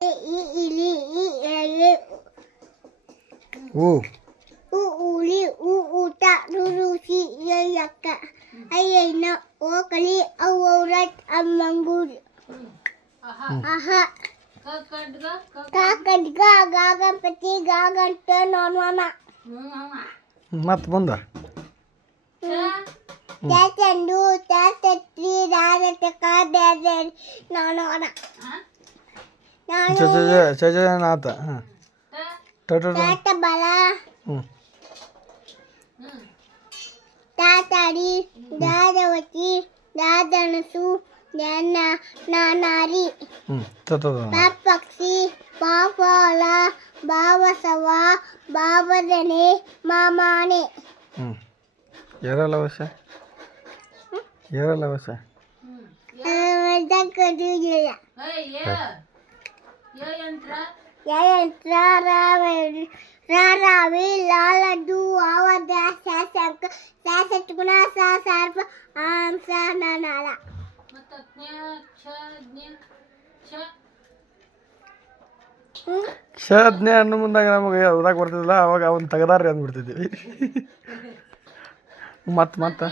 ಈ ಇಲಿ ಈ ಎಲೆ ಊ ಉಳಿ ಊಟ ರುಚಿ ಯಕ್ಕ ಅಯ್ಯನ ಓ ಕಲಿ ಔರಟ್ ಅಮ್ಮಂಗೂರ್ ಆಹ ಕಾಕಡ್ಗ ಗಾಗಂಪತಿ ಗಾಗಂಟ ನೋನ್ವಾನ ಮತ್ತು ಮುಂದೆ ಚಂಡು ಚಾತ್ರಿ ರಾಜಟಕ ಬೇರೆ ನೋನೋಣ ನಾತ ಹಾಂ ಟಾಟ ಬಲ ಹ್ಞೂ ತಾತಾಡಿ ದಾದವತಿ ದಾದನಸು ನಾನಾರಿ ಪಕ್ಷಿ ಪಾಪಾಲ ಬಾವಸವ ಬಾವದನೆ ಮಾಮಾನೆ ಏರಲವಶ ಏರಲವಶ ಯಂತ್ರ ರಾರಾವಿ ಲಾಲಡು ಅವದ ಶಾಸಕ ಶಾಸಕುಣ ಸರ್ಪ ಆಂಸ ನಾನಾಲ ಕ್ಷಜ್ಞೆ ಅನ್ನೋ ಮುಂದಾಗ ನಮಗೆ ಓದಾಕ ಬರ್ತಿದ್ದಿಲ್ಲ ಅವಾಗ ಅವನ್ನ ತೆಗದಾರ್ರಿ ಅಂದ್ಬಿಡ್ತಿದ್ವಿ ಮತ್ತೆ